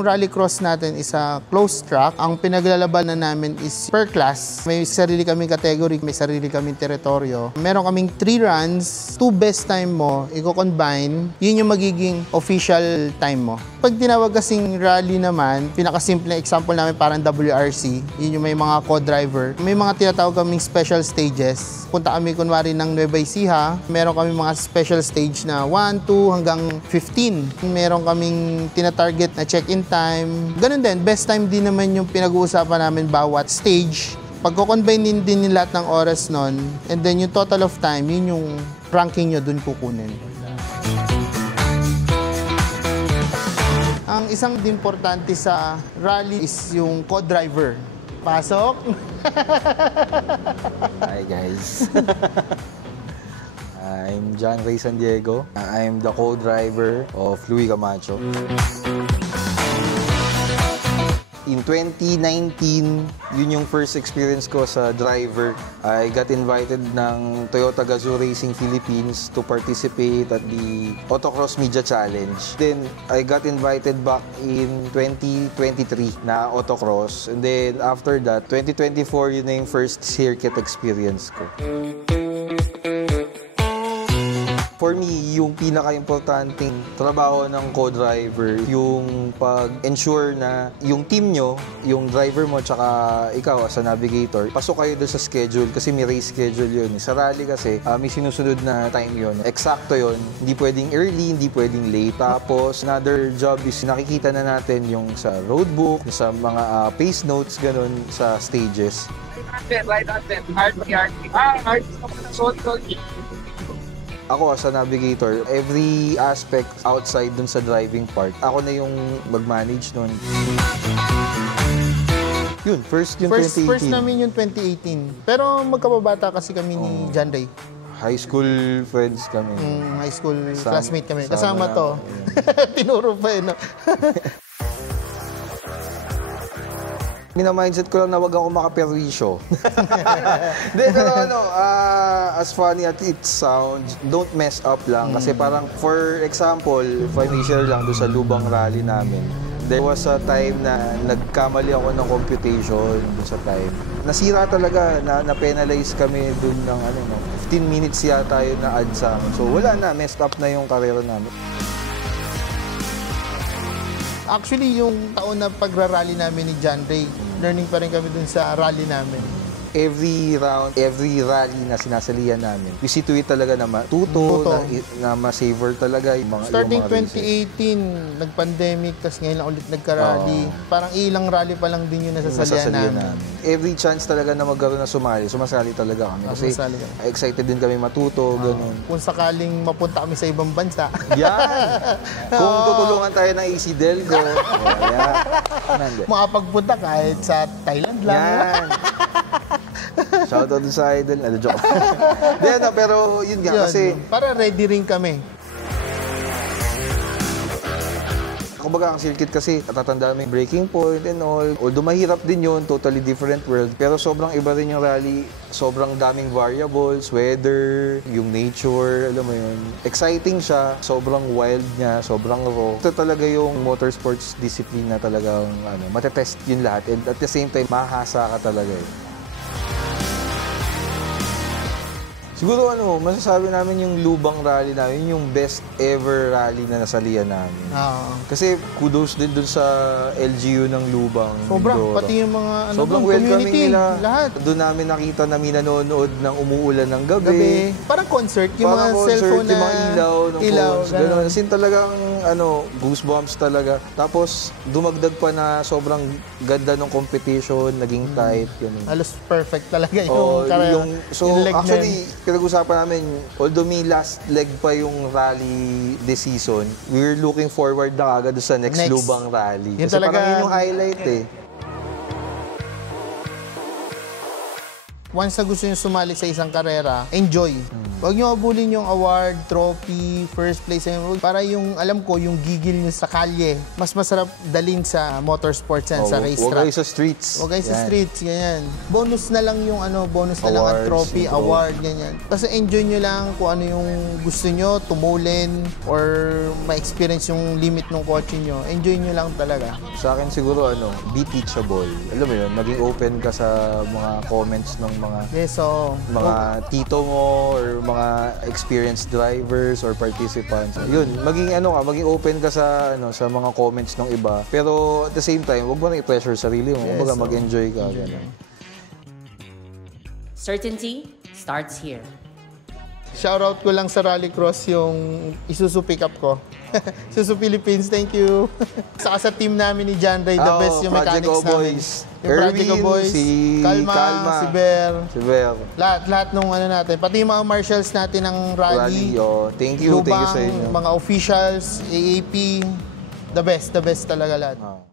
Yung rallycross natin is a closed track. Ang pinaglalabanan namin is per class. May sarili kaming category, may sarili kaming teritoryo. Meron kaming 3 runs, 2 best time mo, i-combine, yun yung magiging official time mo. Pag tinawag kasing rally naman, pinakasimple na example namin parang WRC, yun yung may mga co-driver. May mga tinatawag kaming special stages. Punta kami kunwari ng Nueva Ecija, meron kami mga special stage na 1, 2 hanggang 15. Meron kaming tinatarget na check-in time. Ganun din, best time din naman yung pinag-uusapan namin bawat stage. Pagko-combine din yung lahat ng oras nun, and then yung total of time, yun yung ranking nyo dun kukunin. Ang isang importante sa rally is yung co-driver. Pasok! Hi guys. I'm John Ray San Diego. I'm the co-driver of Louie Camacho. In 2019, yun yung first experience ko sa driver. I got invited ng Toyota Gazoo Racing Philippines to participate at the Autocross Media Challenge. Then, I got invited back in 2023 na Autocross. And then, after that, 2024, yun na yung first circuit experience ko. For me, yung pinaka-importanting trabaho ng co-driver, yung pag-ensure na yung team nyo, yung driver mo, tsaka ikaw as a navigator, pasok kayo doon sa schedule kasi may race schedule yun. Sa rally kasi, may sinusunod na time yun. Eksakto yun. Hindi pwedeng early, hindi pwedeng late. Tapos, another job is nakikita na natin yung sa roadbook, sa mga pace notes, ganun, sa stages. Ako as a navigator, every aspect outside dun sa driving part, ako na yung mag-manage nun. Yun, first yung 2018. First namin yung 2018. Pero magkababata kasi kami ni John Ray. High school friends kami. High school classmate kami. Kasama to. Tinuro pa no? Mina-mindset ko lang na wag ako makaperwisyo. Pero as funny as it sounds, don't mess up lang. Kasi parang, for example, if I may share lang doon sa lubang rally namin, there was a time na nagkamali ako ng computation doon sa time. Nasira talaga, na-penalize kami doon ng 15 minutes yata yun na adsang. So wala na, messed up na yung karera namin. Actually, yung taon na pagrarally namin ni John Ray, learning pa rin kami dun sa rally namin. Every round, every rally na sinasalihan namin, we see to it talaga na matuto, na ma-savor talaga yung mga Starting yung mga 2018, nag-pandemic, tapos ngayon lang ulit nagka-rally. Parang ilang rally pa lang din yung nasasalihan namin. Every chance talaga na magkaroon na sumasali talaga kami. Kasi excited din kami matuto, ganun. Kung sakaling mapunta kami sa ibang bansa. Yan! Kung tutulungan tayo ng AC Delco, makapagpunta kahit sa Thailand lang. Yan! Shoutout sa idol. Joke. Pero yun nga, kasi para ready rin kami. Kumbaga ang circuit kasi, tatandaan mo yung breaking point and all. Although mahirap din yun, totally different world. Pero sobrang iba rin yung rally. Sobrang daming variables, weather, yung nature, alam mo yun. Exciting siya, sobrang wild niya, sobrang raw. Ito talaga yung motorsports discipline na talagang matetest yun lahat. And at the same time, mahasa ka talaga eh. Siguro masasabi namin yung lubang rally namin, yung best ever rally na nasalihan namin. Kasi kudos din dun sa LGU ng lubang. Sobrang, pati yung mga sobrang community, nila. Lahat. Doon namin nakita na nanonood ng umuulan ng gabi. Parang concert, yung mga cellphone na yung mga ilaw ng phones. Ganun. As in talagang goosebumps talaga. Tapos dumagdag pa na sobrang ganda ng competition, naging tight. Ganun. Halos perfect talaga yung leg actually, pinag-usapan namin, although may last leg pa yung rally this season, we're looking forward na agad sa next lubang rally. Kasi parang yun yung highlight eh. Once na gusto nyo sumali sa isang karera, enjoy. Huwag nyo abulin yung award, trophy, first place. Para yung, alam ko, yung gigil nyo sa kalye, mas masarap dalhin sa motorsports yan, sa racetrack. Huwag kayo sa streets. Huwag kayo sa streets, ganyan. Bonus na lang yung bonus na lang ang trophy, award, ganyan. Kasi enjoy nyo lang kung ano yung gusto nyo, tumulin, or ma-experience yung limit ng kotse nyo. Enjoy nyo lang talaga. Sa akin siguro, be teachable. Alam mo yun, maging open ka sa mga comments ng mga mga tito mo or mga experienced drivers or participants. Yun, maging open ka sa sa mga comments ng iba. Pero at the same time, wag mo na i-pressure sarili mo. Kumbaga mag-enjoy ka. Certainty starts here. Shoutout ko lang sa Rallycross yung Isuzu pickup ko. Isuzu Philippines, thank you. Saka sa team namin ni John Ray, the best yung mechanics namin. Yung Project Boys, si Kalma, si Bear. Lahat nung natin. Pati yung mga marshals natin ng rally. Thank you sa inyo. Mga officials, AAP. The best talaga lahat.